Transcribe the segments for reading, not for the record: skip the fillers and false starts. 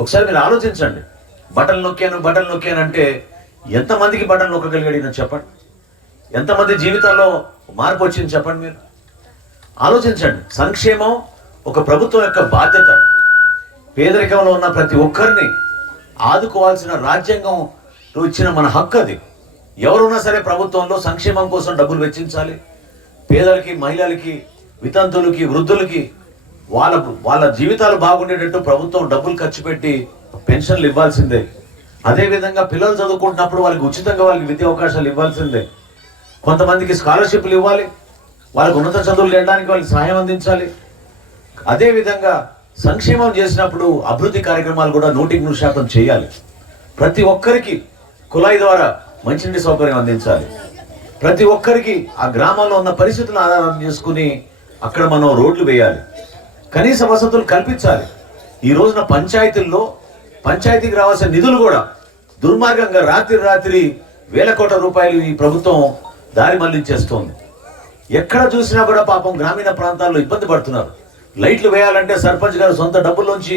ఒకసారి మీరు ఆలోచించండి. బటన్ నొక్కాను అంటే ఎంతమందికి బటన్ నొక్కగలిగాడు చెప్పండి? ఎంతమంది జీవితాల్లో మార్పు వచ్చింది చెప్పండి? మీరు ఆలోచించండి. సంక్షేమం ఒక ప్రభుత్వం యొక్క బాధ్యత. పేదరికంలో ఉన్న ప్రతి ఒక్కరిని ఆదుకోవాల్సిన రాజ్యాంగం ఇచ్చిన మన హక్కు అది. ఎవరున్నా సరే ప్రభుత్వంలో సంక్షేమం కోసం డబ్బులు వెచ్చించాలి. పేదలకి, మహిళలకి, వితంతులకి, వృద్ధులకి వాళ్ళ జీవితాలు బాగుండేటట్టు ప్రభుత్వం డబ్బులు ఖర్చు పెట్టి పెన్షన్లు ఇవ్వాల్సిందే. అదేవిధంగా పిల్లలు చదువుకుంటున్నప్పుడు వాళ్ళకి ఉచితంగా వాళ్ళకి విద్యా అవకాశాలు ఇవ్వాల్సిందే. కొంతమందికి స్కాలర్షిప్లు ఇవ్వాలి, వాళ్ళకు ఉన్నత చదువులు చేయడానికి వాళ్ళకి సహాయం అందించాలి. అదేవిధంగా సంక్షేమం చేసినప్పుడు అభివృద్ధి కార్యక్రమాలు కూడా 100% చేయాలి. ప్రతి ఒక్కరికి కుళాయి ద్వారా మంచినీటి సౌకర్యం అందించాలి. ప్రతి ఒక్కరికి ఆ గ్రామంలో ఉన్న పరిస్థితులను ఆధారం చేసుకుని అక్కడ మనం రోడ్లు వేయాలి, కనీస వసతులు కల్పించాలి. ఈ రోజున పంచాయతీకి రావాల్సిన నిధులు కూడా దుర్మార్గంగా రాత్రి వేల కోట్ల రూపాయలు ఈ ప్రభుత్వం దారి మళ్లించేస్తోంది. ఎక్కడ చూసినా కూడా పాపం గ్రామీణ ప్రాంతాల్లో ఇబ్బంది పడుతున్నారు. లైట్లు వేయాలంటే సర్పంచ్ గారు సొంత డబ్బుల్లోంచి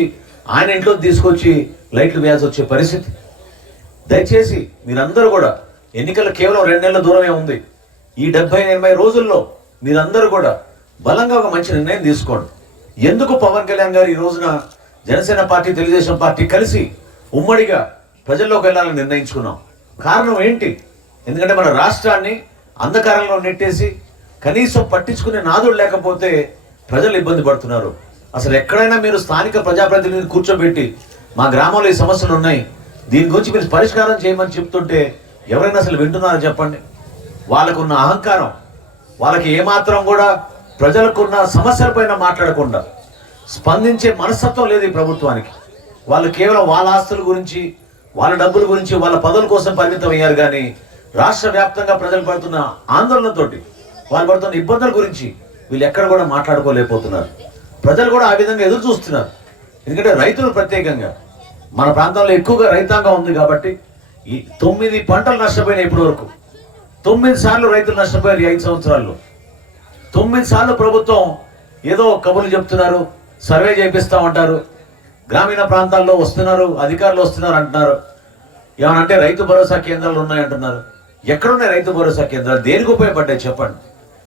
ఆయన ఇంట్లో తీసుకొచ్చి లైట్లు వేయాల్సి వచ్చే పరిస్థితి. దయచేసి మీరందరూ కూడా, ఎన్నికలు కేవలం 2 నెలల దూరమే ఉంది. ఈ 70-80 రోజుల్లో మీరందరూ కూడా బలంగా ఒక మంచి నిర్ణయం తీసుకోండి. ఎందుకు పవన్ కళ్యాణ్ గారు ఈ రోజున జనసేన పార్టీ, తెలుగుదేశం పార్టీ కలిసి ఉమ్మడిగా ప్రజల్లోకి వెళ్ళాలని నిర్ణయించుకున్నాం? కారణం ఏంటి? ఎందుకంటే మన రాష్ట్రాన్ని అంధకారంలో నెట్టేసి కనీసం పట్టించుకునే నాదుడు లేకపోతే ప్రజలు ఇబ్బంది పడుతున్నారు. అసలు ఎక్కడైనా మీరు స్థానిక ప్రజాప్రతినిధిని కూర్చోబెట్టి మా గ్రామంలో ఈ సమస్యలు ఉన్నాయి, దీని గురించి మీరు పరిష్కారం చేయమని చెప్తుంటే ఎవరైనా అసలు వింటున్నారో చెప్పండి? వాళ్ళకున్న అహంకారం, వాళ్ళకి ఏమాత్రం కూడా ప్రజలకున్న సమస్యలపైన మాట్లాడకుండా స్పందించే మనస్తత్వం లేదు ఈ ప్రభుత్వానికి. వాళ్ళు కేవలం వాళ్ళ ఆస్తుల గురించి, వాళ్ళ డబ్బుల గురించి, వాళ్ళ పదవుల కోసం పరిమితం అయ్యారు. కానీ రాష్ట్ర వ్యాప్తంగా ప్రజలు పడుతున్న ఆందోళనతోటి, వాళ్ళు పడుతున్న ఇబ్బందుల గురించి వీళ్ళు ఎక్కడ కూడా మాట్లాడుకోలేకపోతున్నారు. ప్రజలు కూడా ఆ విధంగా ఎదురు చూస్తున్నారు. ఎందుకంటే రైతులు ప్రత్యేకంగా మన ప్రాంతంలో ఎక్కువగా రైతాంగం ఉంది కాబట్టి ఈ 9 పంటలు నష్టపోయినాయి ఇప్పటి వరకు. 9 సార్లు రైతులు నష్టపోయారు ఈ 5 సంవత్సరాల్లో. 9 సార్లు ప్రభుత్వం ఏదో కబుర్లు చెప్తున్నారు, సర్వే చేపిస్తామంటారు, గ్రామీణ ప్రాంతాల్లో వస్తున్నారు, అధికారులు వస్తున్నారు అంటున్నారు. ఏమనంటే రైతు భరోసా కేంద్రాలు ఉన్నాయంటున్నారు. ఎక్కడున్నాయి రైతు భరోసా కేంద్రాలు? దేనికి ఉపయోగపడ్డాయి చెప్పండి?